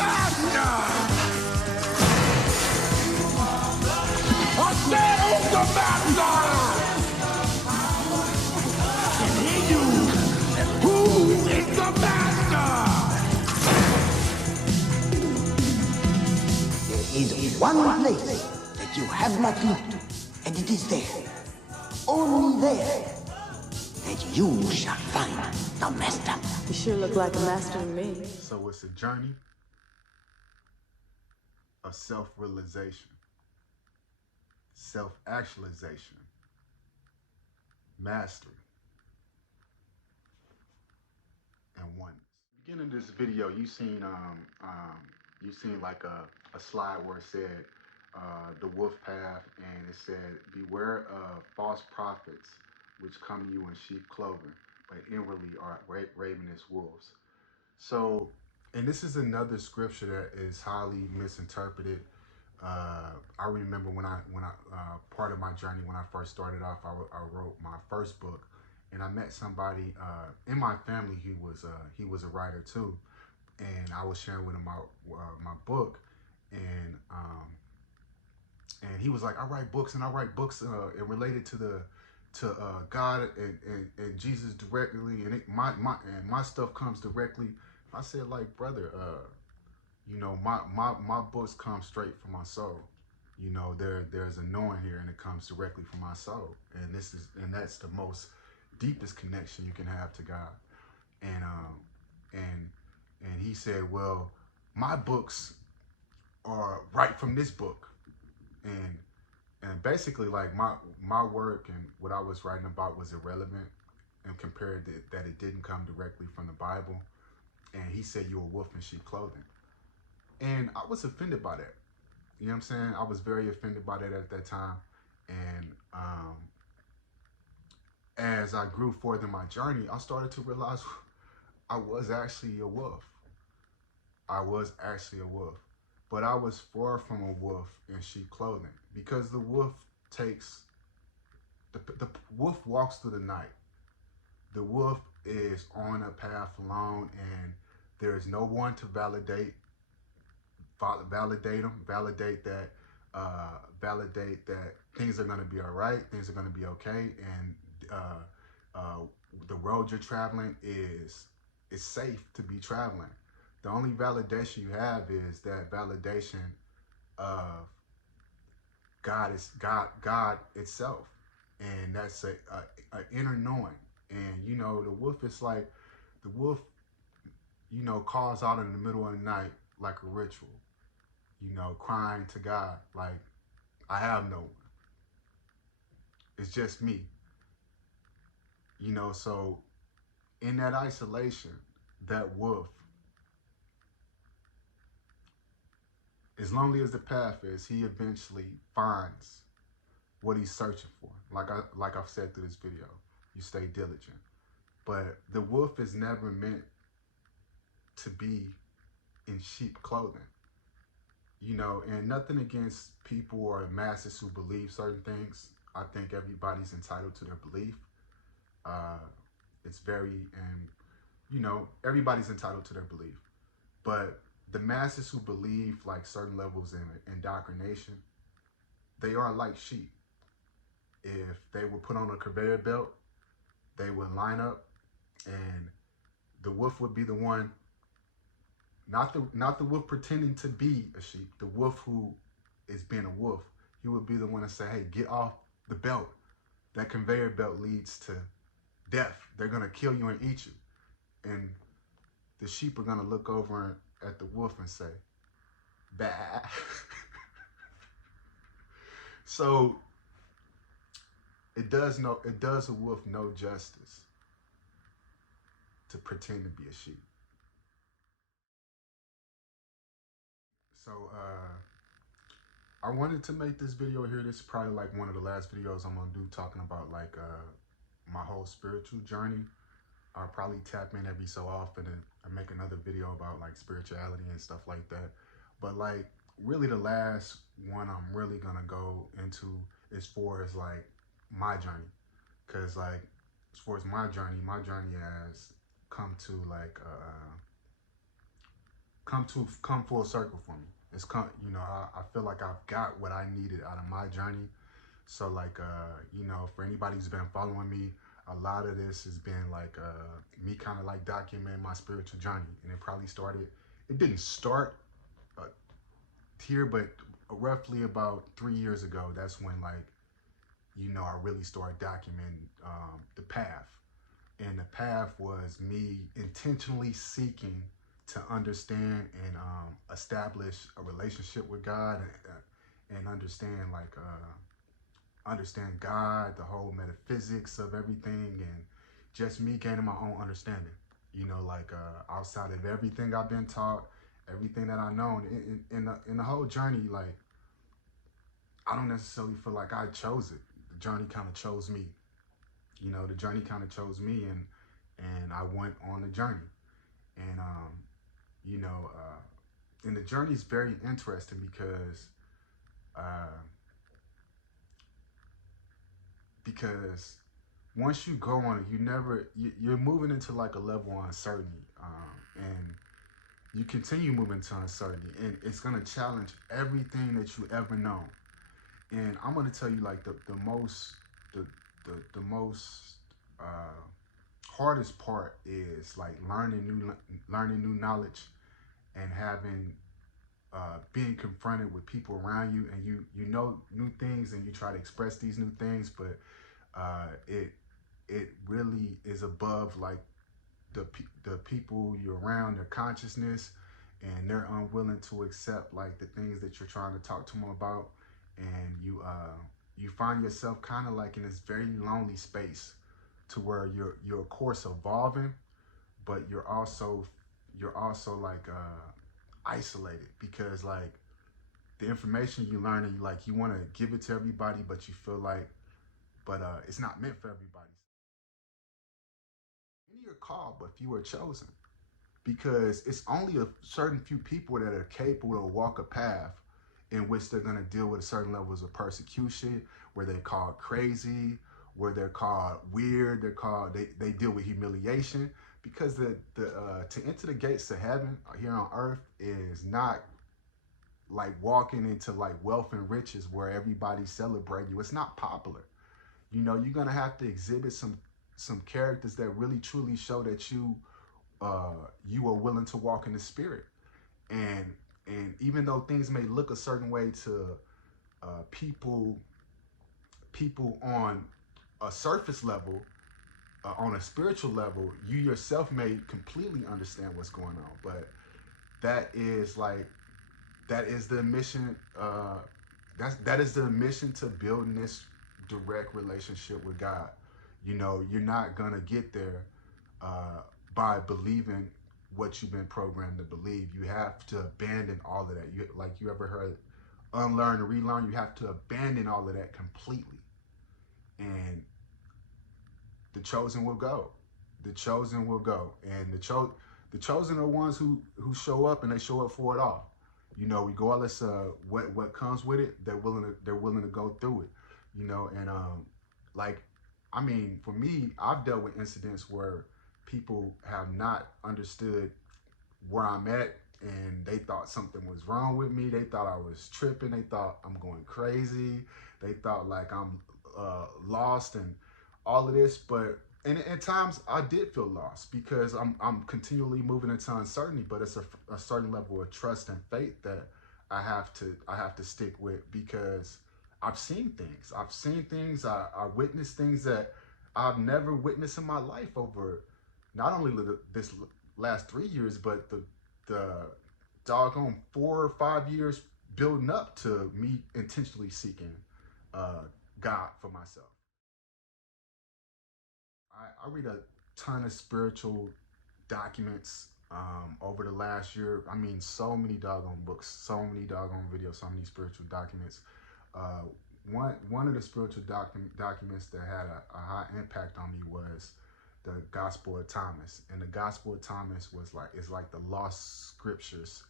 master? I said, who's the master? And hear you. Who is the master? There is one place that you have not looked, and it is there, only there, that you shall find the master. You sure look like a master to me. So it's a journey of self-realization, self-actualization, mastery, and oneness. Beginning of this video, you seen like a slide where it said the wolf path, and it said, beware of false prophets which come to you in sheep clothing, but inwardly are ravenous wolves. So, and this is another scripture that is highly misinterpreted. I remember when I part of my journey when I first started off, I wrote my first book, and I met somebody in my family. He was a writer too, and I was sharing with him my book, and he was like, I write books it related to God and Jesus directly, and my stuff comes directly. I said, like, brother, you know, my books come straight from my soul. You know, there's a knowing here, and it comes directly from my soul, and that's the most deepest connection you can have to God. And he said, well, my books are right from this book, and basically, like, my work and what I was writing about was irrelevant, and compared to that it didn't come directly from the Bible. And he said, you're a wolf in sheep clothing. And I was offended by that. You know what I'm saying? I was very offended by that at that time. And as I grew forward in my journey, I started to realize I was actually a wolf. I was actually a wolf. But I was far from a wolf in sheep clothing, because the wolf takes, the wolf walks through the night. The wolf is on a path alone, and there is no one to validate him, validate that things are going to be all right, things are going to be okay, and the road you're traveling is safe to be traveling. The only validation you have is that validation of God itself, and that's a inner knowing. And you know, the wolf is like, the wolf, you know, calls out in the middle of the night like a ritual, you know, crying to God, like, I have no one. It's just me. You know, so in that isolation, that wolf, as lonely as the path is, he eventually finds what he's searching for. Like I've said through this video, you stay diligent. But the wolf is never meant to be in sheep clothing. You know, and nothing against people or masses who believe certain things. I think everybody's entitled to their belief. You know, everybody's entitled to their belief. But the masses who believe like certain levels in indoctrination, they are like sheep. If they were put on a conveyor belt, they would line up, and the wolf would be the one, not the wolf pretending to be a sheep, the wolf who is being a wolf. He would be the one to say, hey, get off the belt. That conveyor belt leads to death. They're going to kill you and eat you. And the sheep are going to look over at the wolf and say, bah. So it does a wolf no justice to pretend to be a sheep. So I wanted to make this video here. This is probably like one of the last videos I'm gonna do, talking about like my whole spiritual journey. I'll probably tap in every so often and make another video about like spirituality and stuff like that. But like really the last one I'm really gonna go into as far as like my journey. Cause like as far as my journey has come to like come full circle for me. It's come, you know, I feel like I've got what I needed out of my journey. So like, you know, for anybody who's been following me, a lot of this has been like me kind of like documenting my spiritual journey. And it didn't start uh, here, but roughly about 3 years ago, that's when like, you know, I really started documenting the path. And the path was me intentionally seeking to understand and establish a relationship with God and understand like understand God, the whole metaphysics of everything, and just me gaining my own understanding. You know, like outside of everything I've been taught, everything that I know, in the whole journey, like I don't necessarily feel like I chose it. The journey kind of chose me. You know, the journey kind of chose me, and I went on the journey, and you know, and the journey is very interesting uh, because once you go on it, you're moving into like a level of uncertainty, and you continue moving to uncertainty, and it's gonna challenge everything that you ever known. And I'm gonna tell you like the most uh, hardest part is like learning new knowledge and having being confronted with people around you, and you know new things and you try to express these new things, but it really is above like the people you're around, their consciousness, and they're unwilling to accept like the things that you're trying to talk to them about, and you find yourself kind of like in this very lonely space to where you're of course evolving, but you're also like isolated because like the information you learn and you want to give it to everybody, but you feel like it's not meant for everybody. You're called, but few are chosen, because it's only a certain few people that are capable to walk a path in which they're going to deal with certain levels of persecution, where they're called crazy, where they're called weird, they deal with humiliation, because the to enter the gates of heaven here on earth is not like walking into like wealth and riches where everybody celebrate you. It's not popular. You know, you're gonna have to exhibit some characters that really truly show that you are willing to walk in the spirit. And even though things may look a certain way to people on a surface level, on a spiritual level, you yourself may completely understand what's going on. But that is like that is the mission. That is the mission to building this direct relationship with God. You know, you're not gonna get there by believing what you've been programmed to believe. You have to abandon all of that. You ever heard unlearn and relearn? You have to abandon all of that completely, and the chosen will go. The chosen will go, and the chosen are ones who show up, and they show up for it all. You know, regardless of what comes with it, they're willing to go through it. You know, and like, I mean, for me, I've dealt with incidents where people have not understood where I'm at, and they thought something was wrong with me. They thought I was tripping. They thought I'm going crazy. They thought like I'm lost and all of this. But and at times I did feel lost because I'm continually moving into uncertainty. But it's a certain level of trust and faith that I have to stick with, because I've seen things. I witnessed things that I've never witnessed in my life over not only this last 3 years, but the doggone 4 or 5 years building up to me intentionally seeking God for myself. I read a ton of spiritual documents over the last year. I mean, so many doggone books, so many doggone videos, so many spiritual documents. Uh, one of the spiritual documents that had a high impact on me was the Gospel of Thomas, and the Gospel of Thomas is like the lost scriptures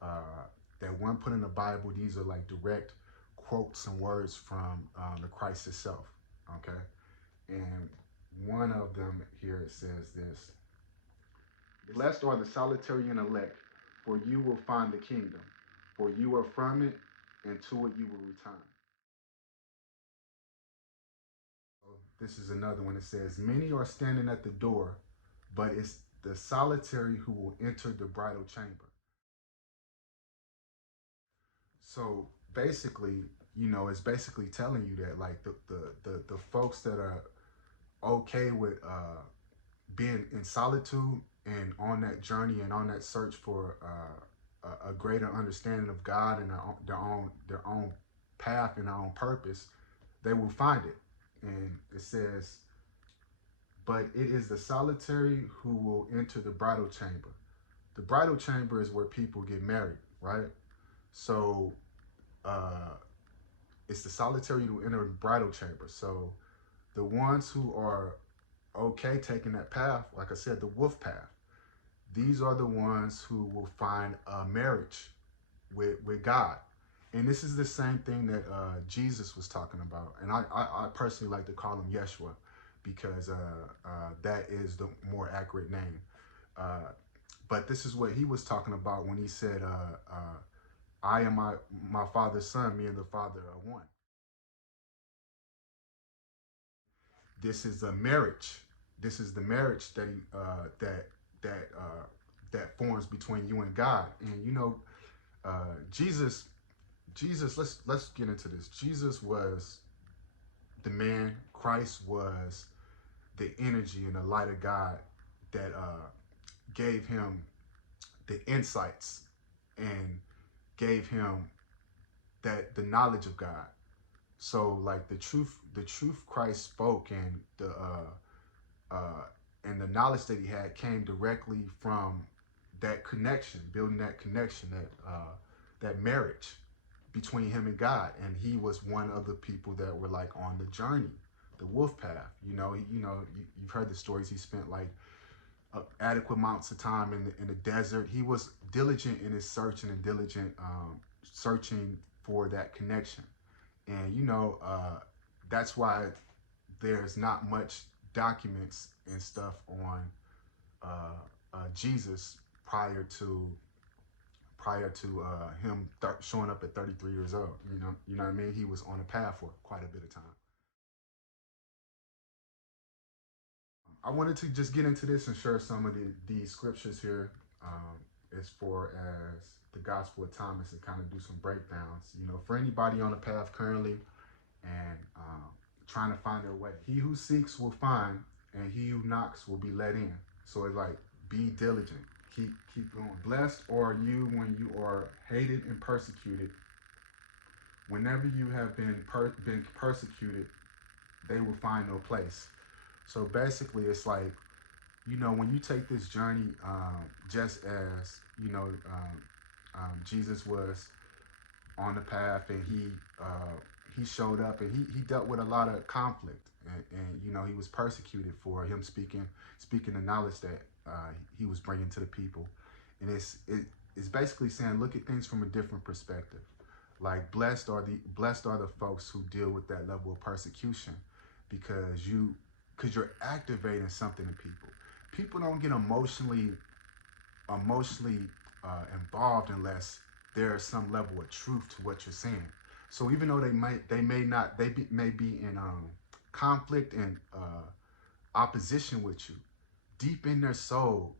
that weren't put in the Bible. These are like direct quotes and words from the Christ itself. Okay, and one of them here, it says this: "Blessed are the solitary and elect, for you will find the kingdom, for you are from it, and to it you will return. This is another one. It says, many are standing at the door, but it's the solitary who will enter the bridal chamber. So basically, it's basically telling you that like the folks that are okay with being in solitude and on that journey and on that search for a greater understanding of God and their own path and their own purpose, they will find it. And it says, but it is the solitary who will enter the bridal chamber. The bridal chamber is where people get married, right? So uh, it's the solitary who enter the bridal chamber. So the ones who are okay taking that path, like I said, the wolf path, these are the ones who will find a marriage with God. And this is the same thing that Jesus was talking about. And I personally like to call him Yeshua because that is the more accurate name. But this is what he was talking about when he said, I am my Father's son, me and the Father are one. This is a marriage. This is the marriage that that forms between you and God. And Jesus, let's get into this. Jesus was the man. Christ was the energy and the light of God that gave him the insights and gave him the knowledge of God. So like the truth Christ spoke and the knowledge that he had came directly from that connection, building that connection, that marriage between him and God. And he was one of the people that were like on the journey, the wolf path. You've heard the stories. He spent like adequate amounts of time in the desert. He was diligent in his searching and diligent searching for that connection. And that's why there's not much documents and stuff on Jesus prior to him showing up at 33 years old. You know what I mean? He was on a path for quite a bit of time. I wanted to just get into this and share some of these scriptures here as far as the Gospel of Thomas and kind of do some breakdowns. For anybody on the path currently and trying to find their way. He who seeks will find, and he who knocks will be let in. So it's like, be diligent. Keep going. Blessed are you when you are hated and persecuted. Whenever you have been persecuted, they will find no place. So basically, it's like, when you take this journey, just as, Jesus was on the path and he showed up and he dealt with a lot of conflict and he was persecuted for him speaking the knowledge that he was bringing to the people. And it's basically saying, look at things from a different perspective. Like blessed are the folks who deal with that level of persecution because you're activating something in people. People don't get emotionally involved unless there is some level of truth to what you're saying. So even though they may be in conflict and opposition with you, deep in their soul,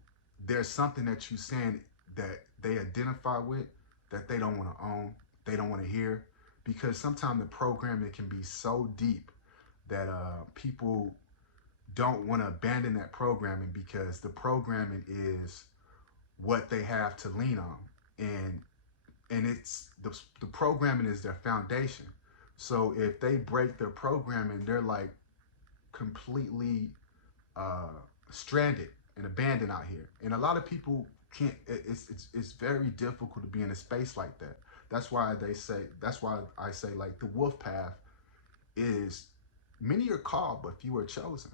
there's something that you're saying that they identify with that they don't want to own, they don't want to hear, because sometimes the programming can be so deep that people don't want to abandon that programming because the programming is what they have to lean on, and it's the programming is their foundation. So if they break their programming, they're like completely stranded and abandoned out here. And a lot of people can't. It's very difficult to be in a space like that. That's why I say like the wolf path is, many are called but few are chosen,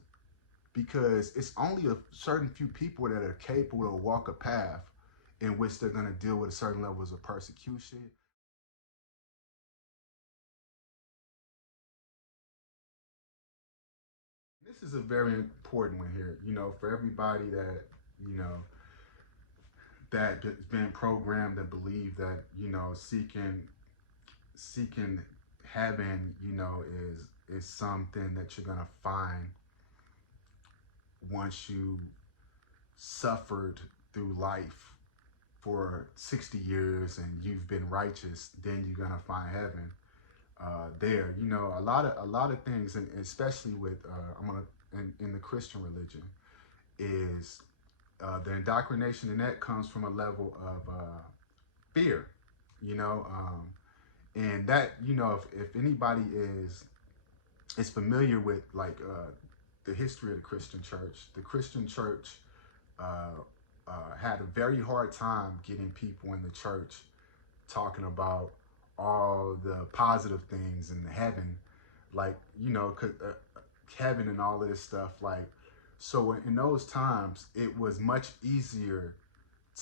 because it's only a certain few people that are capable to walk a path in which they're going to deal with certain levels of persecution. This is a very important one here, for everybody that, that has been programmed to believe that, you know, seeking heaven, you know, is something that you're gonna find once you suffered through life for 60 years and you've been righteous, then you're gonna find heaven there. You know, a lot of things, and especially with in the Christian religion, is the indoctrination, and that comes from a level of fear. You know, and that, you know, if anybody is familiar with like the history of the Christian church uh, had a very hard time getting people in the church talking about all the positive things in heaven, like, you know, heaven and all of this stuff. Like, so in those times, it was much easier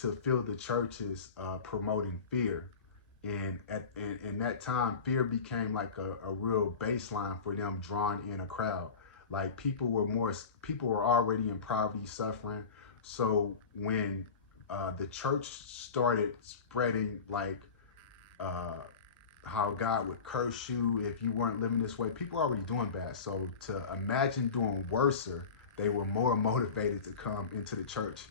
to feel the churches promoting fear. And in that time, fear became like a real baseline for them drawing in a crowd. Like people were already in poverty, suffering. So when the church started spreading like uh, how God would curse you if you weren't living this way, people were already doing bad. So to imagine doing worser, they were more motivated to come into the church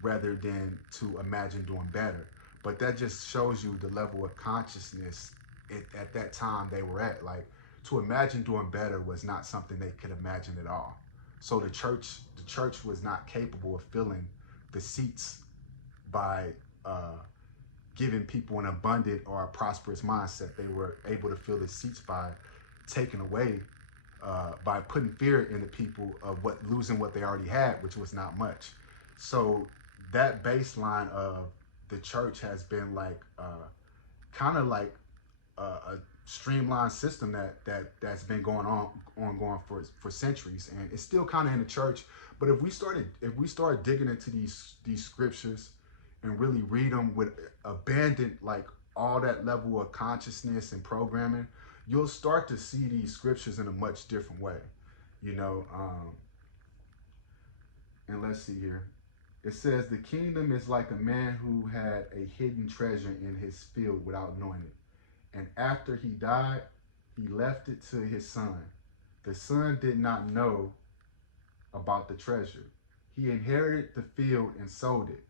rather than to imagine doing better. But that just shows you the level of consciousness at that time they were at. Like, to imagine doing better was not something they could imagine at all. So the church was not capable of filling the seats by giving people an abundant or a prosperous mindset. They were able to fill the seats by taking away, by putting fear into people of losing what they already had, which was not much. So that baseline of the church has been like kind of like a streamlined system that's been going for centuries, and it's still kind of in the church. But if we start digging into these scriptures and really read them with abandon like all that level of consciousness and programming, you'll start to see these scriptures in a much different way, you know. And let's see here. It says, the kingdom is like a man who had a hidden treasure in his field without knowing it. And after he died, he left it to his son. The son did not know about the treasure. He inherited the field and sold it.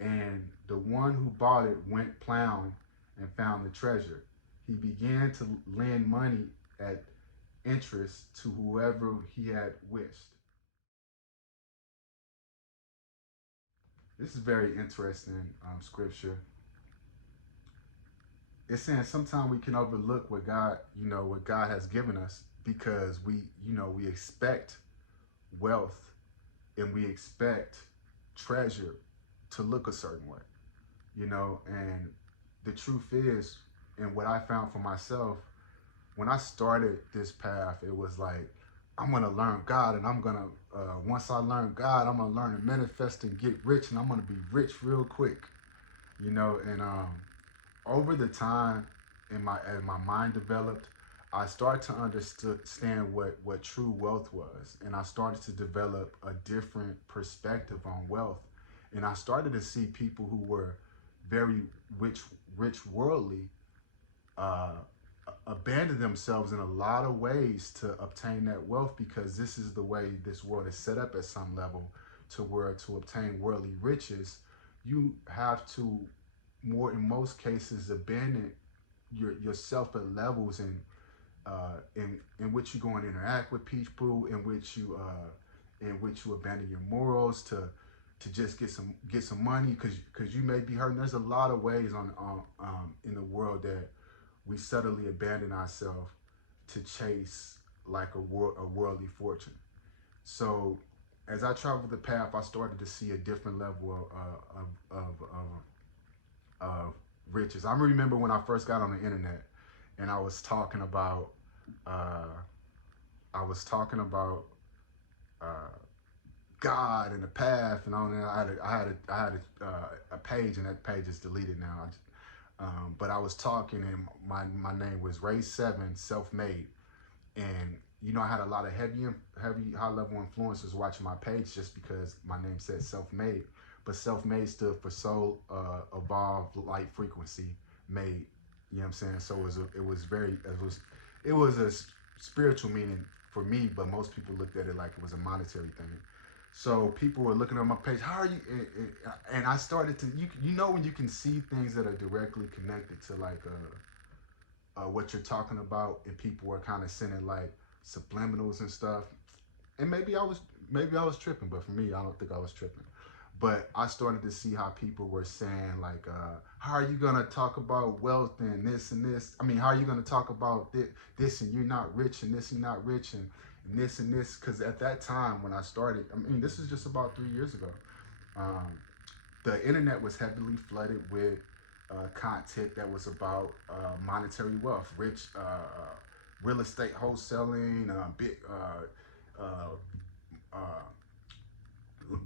And the one who bought it went plowing and found the treasure. He began to lend money at interest to whoever he had wished. This is very interesting scripture. It's saying sometimes we can overlook what God has given us because we expect wealth and we expect treasure to look a certain way, you know. And the truth is, and what I found for myself, when I started this path, it was like, I'm gonna learn God, and I'm gonna once I learn God, I'm gonna learn to manifest and get rich, and I'm gonna be rich real quick, you know. And over the time, as my mind developed, I started to understand what true wealth was, and I started to develop a different perspective on wealth, and I started to see people who were very rich worldly uh, abandon themselves in a lot of ways to obtain that wealth, because this is the way this world is set up at some level, to where to obtain worldly riches, you have to, in most cases, abandon yourself at levels in which you go and interact with people, in which you abandon your morals to just get some money, because you may be hurting. There's a lot of ways in the world that we subtly abandon ourselves to chase like a worldly fortune. So as I traveled the path, I started to see a different level of riches. I remember when I first got on the internet, and I was talking about God and the path and all that. I had a page, and that page is deleted now. But I was talking, and my name was Ray 7 Self-Made, and I had a lot of heavy high level influencers watching my page just because my name said Self-Made. but self-made stood for soul, evolved, light, frequency, made. You know what I'm saying? So it was a spiritual meaning for me, but most people looked at it like it was a monetary thing. So people were looking at my page. How are you? And I started to you know when you can see things that are directly connected to like what you're talking about, and people were kind of sending like subliminals and stuff. And maybe I was tripping, but for me, I don't think I was tripping. But I started to see how people were saying like, how are you gonna talk about wealth and this and this? I mean, how are you gonna talk about this and you're not rich and this and you're not rich and this and this? Because at that time when I started, I mean, this is just about 3 years ago. The internet was heavily flooded with content that was about monetary wealth, rich real estate wholesaling,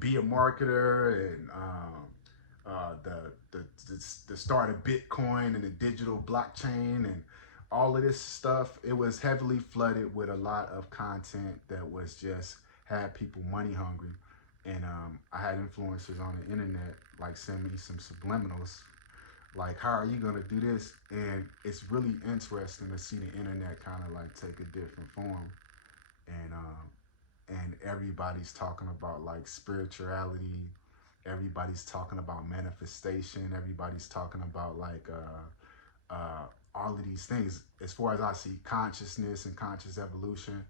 be a marketer, and the start of Bitcoin and the digital blockchain and all of this stuff. It was heavily flooded with a lot of content that was just had people money hungry. And I had influencers on the internet like send me some subliminals like, how are you gonna do this? And it's really interesting to see the internet kind of like take a different form. And everybody's talking about like spirituality, everybody's talking about manifestation, everybody's talking about like all of these things as far as I see consciousness and conscious evolution.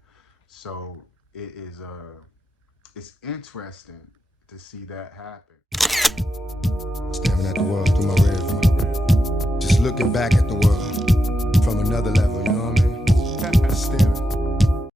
So it is it's interesting to see that happen. Staring at the world through my rearview, just looking back at the world from another level, you know what I mean? Staring.